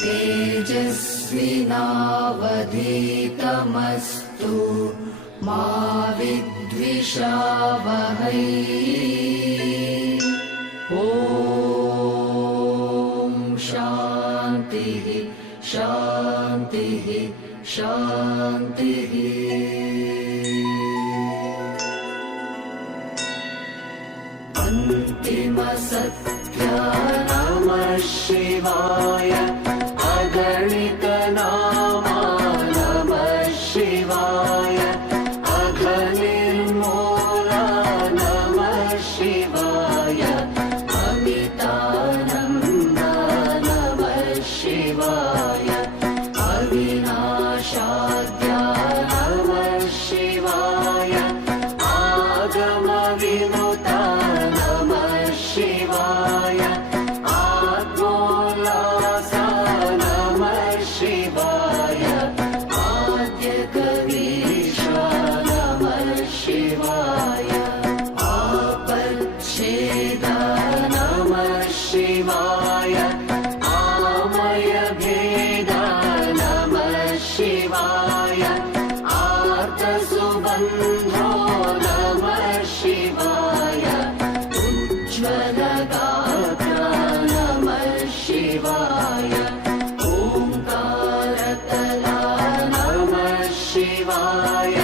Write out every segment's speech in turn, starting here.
तेजस्विनावधीतमस्तु मा विद्विषावहै। ॐ शान्तिः शान्तिः शान्तिः। अन्तिमसत्य नमः शिवाय अगणित नामा नमः शिवाय अघनिर्मूला नमः शिवाय अमितानन्द नमः शिवाय अविनाशाद्या नमः शिवाय आगमविनुता नमः शिवाय आत्मोल्लासा नमः शिवाय आद्यकवीशा नमः शिवाय आपच्छेदा नमः शिवाय आमयभेदा नमः शिवाय आर्तसुबन्धो नमः शिवाय उज्ज्वलगात्रा नमः शिवाय ओंकारतला नमः शिवाय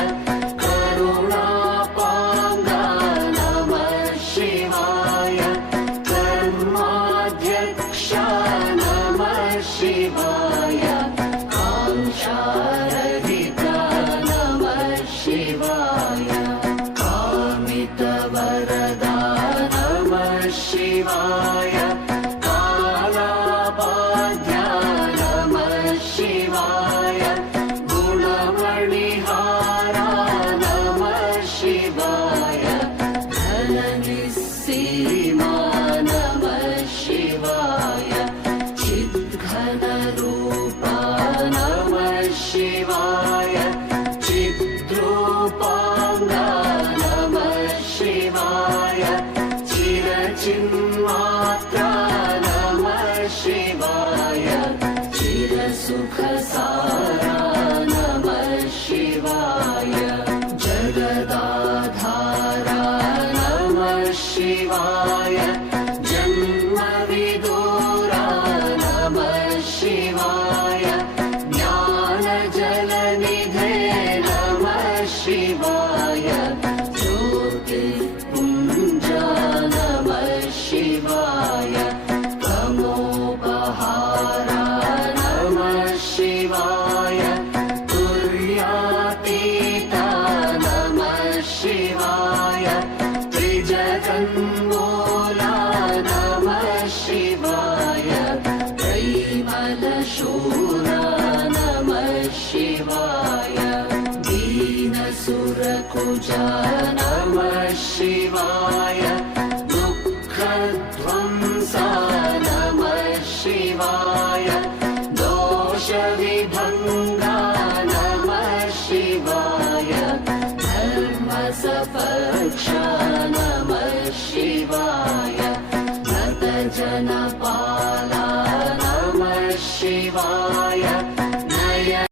करुणापाङ्गा नमः शिवाय कर्माध्यक्षा नमः शिवाय काङ्क्षारहिता नमः शिवाय कामितवरदा नमः शिवाय कालाबाध्या नमः शिवाय गुणमणिहारा नमः शिवाय धननिस्सीमा नमः शिवाय चिद्घनरूपा नमः शिवाय चिद्रूपाङ्गा नमः शिवाय चिरचिन्मात्रा नमः शिवाय चिरसुखसारा नमः शिवाय जगदाधारा नमः शिवाय जन्मविदूरा नमः शिवाय ज्ञानजलनिधे नमः शिवाय ज्योतिर्पुञ्जा नमः शिवाय तमोपहारा नमः शिवाय तुर्यातीता नमः शिवाय त्रिजगन्मूला नमः शिवाय त्रैमलशूरा नमः शिवाय दीनसुरकुजा नमः शिवाय दुःखध्वंसा नमः शिवाय दोषविभङ्गा नमः शिवाय धर्मसपक्षा नमः शिवाय